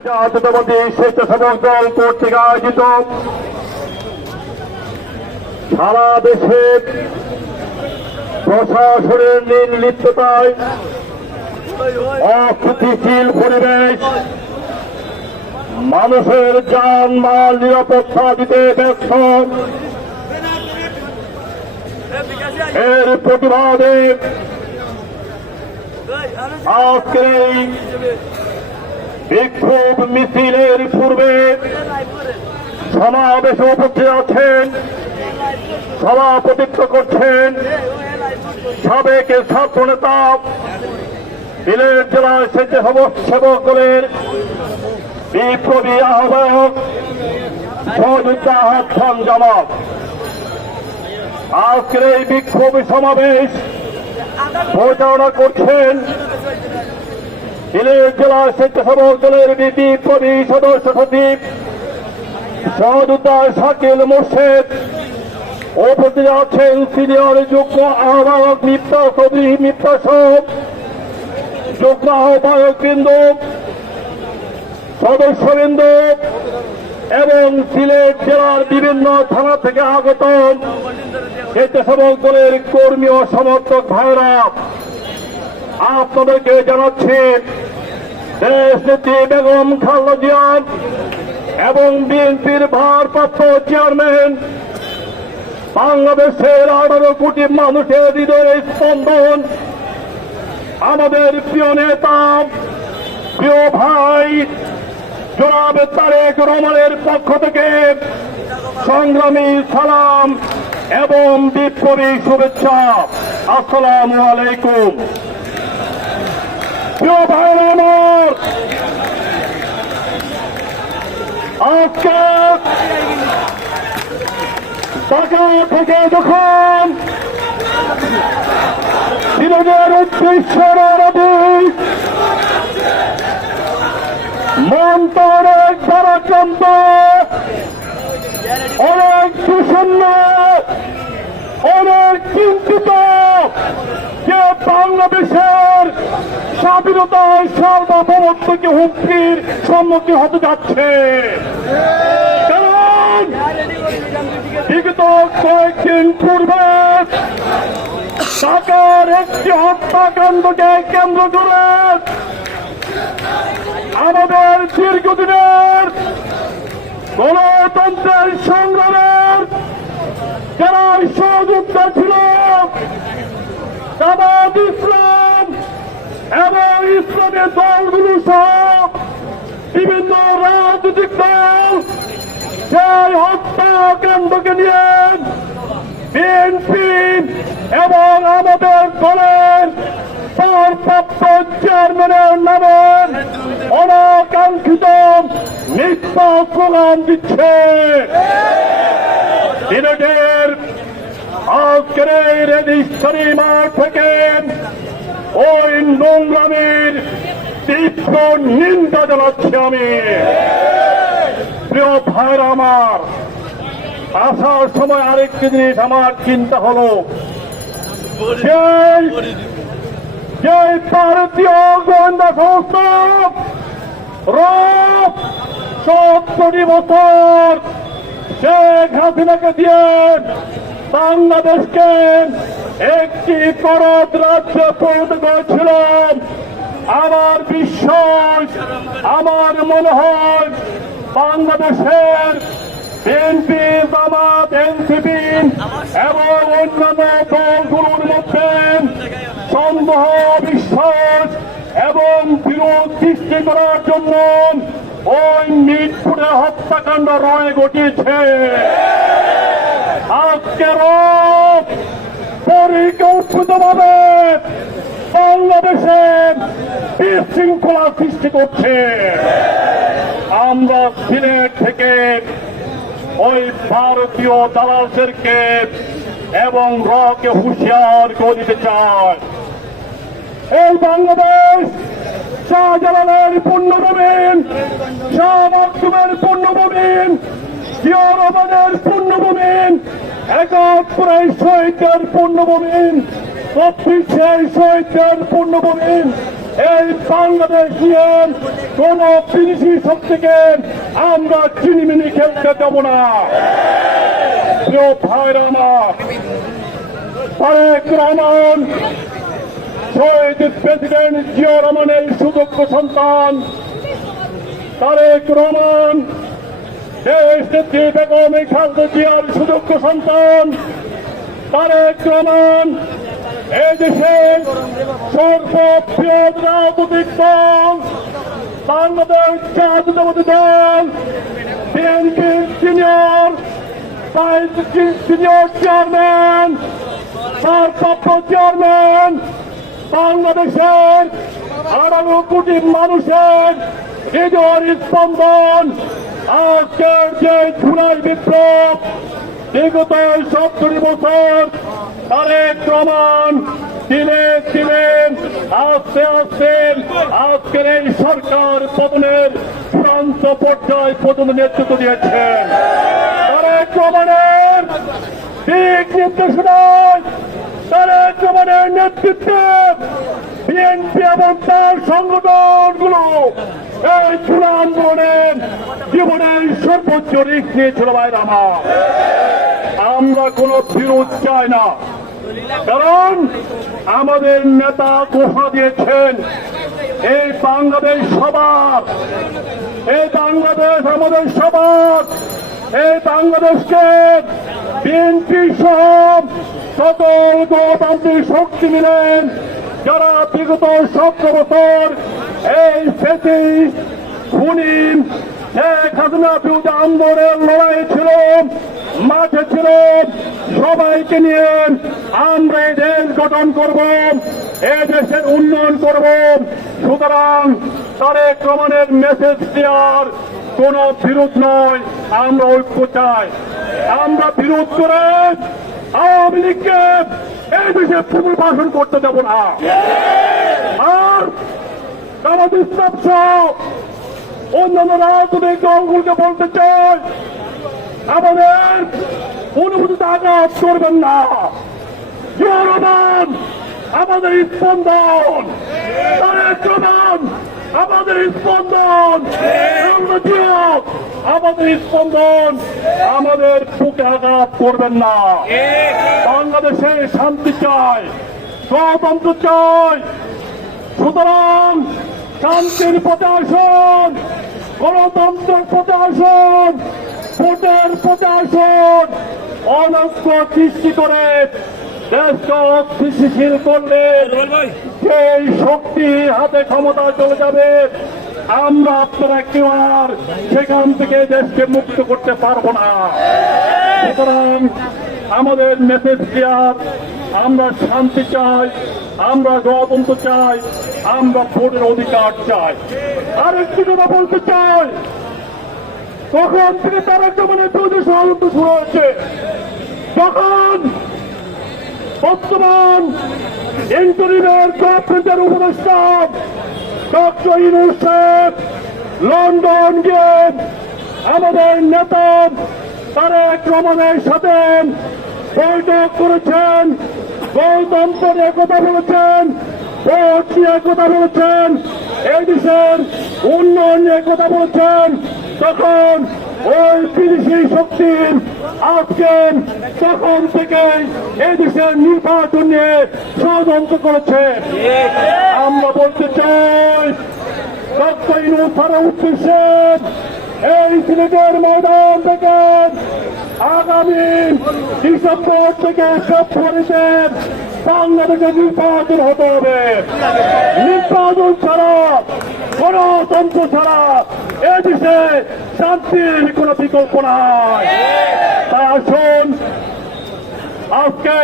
জাতীয়তাবাদী স্বেচ্ছাসেবক দল কর্তৃক আয়োজিত সারা দেশে প্রশাসনের নির্লিপ্ততায় অস্থিতিশীল পরিবেশ, মানুষের যান মাল নিরাপত্তা দিতে ব্যর্থ। এর প্রতিবাদে আজকের এই বিক্ষোভ মিছিলের পূর্বে সমাবেশে উপস্থিত আছেন, সভাপতিত্ব করছেন সাবেক ছাত্র নেতা বিলের জেলা স্বেচ্ছাসেবক সেবক দলের বিপ্লবী আহ্বায়ক সহযোদ্ধা হাসান জামাত। আজকের এই বিক্ষোভ সমাবেশ পরিচালনা করছেন সিলেট জেলা স্বেচ্ছাসেবক দলের বিপ্লবী সদস্য সচিব সহযোদ্ধা শাকিল মোর্শেদ, উপস্থিত আছেন সিনিয়র যুগ্ম আহ্বায়ক মিপ্তা কবি মিপ্তা সব, যুগ্ম আহ্বায়ক বৃন্দ, সদস্যবৃন্দ এবং সিলেট জেলার বিভিন্ন থানা থেকে আগত স্বেচ্ছাসেবক দলের কর্মী ও সমর্থক ভাইরা, আপনাদেরকে জানাচ্ছি দেশ বেগম খালেদা এবং বিএনপির ভারপ্রাপ্ত চেয়ারম্যান, বাংলাদেশের আঠারো কোটি মানুষের হৃদয়ের স্পন্দন। আমাদের প্রিয় নেতা, প্রিয় ভাই, জনাব তারেক রহমানের পক্ষ থেকে সংগ্রামী সালাম এবং বিপ্লবী শুভেচ্ছা। আসসালামু আলাইকুম। প্রিয় ভাই আমার আজকে ঢাকা থেকে যখন উদ্দেশ্যের নদী মনটা অনেক ভারাক্রান্ত অনেক সুশূন্য অনেক চিন্তিত বাংলাদেশের স্বাধীনতায় সার্বভৌমত্বকে হুমকির সম্মুখীন হতে যাচ্ছে। কারণ বিগত কয়েকদিন পূর্বে ঢাকার একটি হত্যাকাণ্ডকে কেন্দ্র করে আমাদের দীর্ঘদিনের গণতন্ত্রের সংগ্রামের যারা সহযোগিতা ছিল জামাত ইসলাম এবং ইসলামের দলগুলো সহ বিভিন্ন রাজনৈতিক দল সেই হত্যাকাণ্ডকে নিয়ে বিএনপি এবং আমাদের দলের ভারপ্রাপ্ত চেয়ারম্যানের নামে অনাকাঙ্ক্ষিত মিথ্যা স্লোগান দিচ্ছে সিলেটের আজকের এই রেজিস্ট্রারি মাঠ থেকে ওই নোংরামের তীব্র নিন্দা জানাচ্ছি আমি। প্রিয় ভাইরা আমার, আসার সময় আরেকটি জিনিস আমার চিন্তা হলো। যে ভারতীয় গোয়েন্দা সংস্থা রব সত্তরি বছর শেখ হাসিনাকে দিয়ে বাংলাদেশকে একটি করদ রাজ্য পরিণত করেছিল আমার বিশ্বাস, আমার মনে হয় বাংলাদেশের বিএনপি, জামাত, এনসিপি এবং অন্যান্য দলগুলোর মধ্যে সন্দেহ, বিশ্বাস এবং বিরোধ সৃষ্টি করার জন্য ওই মিটপুরে হত্যাকাণ্ড রয় ঘটিয়েছে। আজকের পরিকল্পিত ভাবে বাংলাদেশে বিশৃঙ্খলা সৃষ্টি করছে। আমরা সিলেট থেকে ওই ভারতীয় দালালদেরকে এবং রকে হুঁশিয়ার করে দিতে চায় এই বাংলাদেশ শাহজালালের পুণ্যভূমিন শাহ মাকসুমের জিয়া রহমানের পুণ্যভূমিন একাত্তরের শহীদদের শহীদদের পুণ্যভূমিন এই বাংলাদেশ কোন বিদেশি শক্তিকে আমরা চিনিমিনি খেলতে দেব না। তারেক রহমান, শহীদ প্রেসিডেন্ট জিয়া রহমানের সন্তান, তারেক রহমান দেশ নেত্রী বেগম খালেদা জিয়ার সুযোগ্য সন্তান, তারেক রহমান, এই দেশের সর্বপ্রিয় রাজনৈতিক দল, বাংলাদেশ জাতীয়তাবাদী দল বিএনপির সিনিয়র সিনিয়র চেয়ারম্যান, ভারপ্রাপ্ত চেয়ারম্যান, বাংলাদেশের আঠারো কোটি মানুষের স্পন্দন। আজকের যে জুলাই বিপ্লব বিগত সত্তর বছর তারেক প্রমাণ দিনে দিনে আস্তে আস্তে। আজকের এই সরকার পতনের চূড়ান্ত পর্যায় পর্যন্ত নেতৃত্ব দিয়েছেন। তারেক প্রমাণের দিক নির্দেশনায় তারেক রহমানের নেতৃত্বে বিএনপি এবং তার সংগঠনগুলো এই চূড়া আন্দোলনের জীবনের সর্বোচ্চ রিক নিয়েছিল ভাই আমার। আমরা কোনো বিরোধ চাই না। কারণ আমাদের নেতা ঘোষণা দিয়েছেন, এই বাংলাদেশ সবার, এই বাংলাদেশ আমাদের সবার, এই বাংলাদেশকে বিএনপি সহ সকল গণতান্ত্রিক শক্তি মিলেন। যারা বিগত সতেরো বছর এই ফেসি খুনি হাসিনা বিরুদ্ধে আন্দোলনের লড়াই ছিল, মাঠে ছিল, সবাইকে নিয়ে আমরা এই দেশ গঠন করব এই দেশের উন্নয়ন করব। সুতরাং তারেক রহমানের মেসেজ দেওয়ার কোন বিরোধ নয়, আমরা ঐক্য চাই। আমরা বিরোধ করে আওয়ামী লীগকে এই দেশে পুনর্বাসন করতে দেব না। আর আমাদের ইসলাম সহ অন্যান্য রাজনৈতিক দলগুলোকে বলতে চাই, আমাদের অনুভূতিতে আঘাত করবেন না। রহমান আমাদের স্পন্দন। তারেক রহমান আমাদের স্পন্দন। আমরা আমাদের স্পন্দন আমাদের বুকে আঘাত করবেন না। বাংলাদেশে শান্তি চায় গণতন্ত্র চাই। সুতরাং শান্তির পথে আসুন গণতন্ত্রের পথে আসুন ভোটের পথে আসুন। অনৈক্য সৃষ্টি করে দেশকে অস্থিতিশীল করলে সেই শক্তি হাতে ক্ষমতা চলে যাবে। আমরা আপনারা কেউ আর সেখান থেকে দেশকে মুক্ত করতে পারব না। সুতরাং আমাদের মেসেজ দেওয়ার আমরা শান্তি চাই, আমরা গণতন্ত্র চাই, আমরা ভোটের অধিকার চাই। আর একটি কথা বলতে চাই তখন থেকে তার একটা মানে চৌধুরী ষড়যন্ত্র শুরু হয়েছে, তখন বর্তমান ইন্টারিমের গভর্নমেন্টের উপদেষ্টা ডক্টর ইনুস লন্ডন গিয়ে আমাদের নেতা তারেক রহমানের সাথে বৈঠক করেছেন গণতন্ত্র কথা বলেছেন, ভোট নিয়ে কথা বলেছেন, এই দেশের উন্নয়ন নিয়ে কথা বলেছেন। তখন ওই বিদেশি শক্তি আজকে তখন থেকে এই দেশের নির্বাচন নিয়ে ষড়যন্ত্র করেছে। আমরা বলতে চাই উদ্দেশ্যে এই সিলেটের ময়দান থেকে আগামী ডিসেম্বর থেকে ফেব্রুয়ারিতে বাংলাদেশে নির্বাচন হতে হবে। নির্বাচন ছাড়া, গণতন্ত্র ছাড়া এদেশে শান্তির কোনো বিকল্প নাই। তাই আসুন আজকে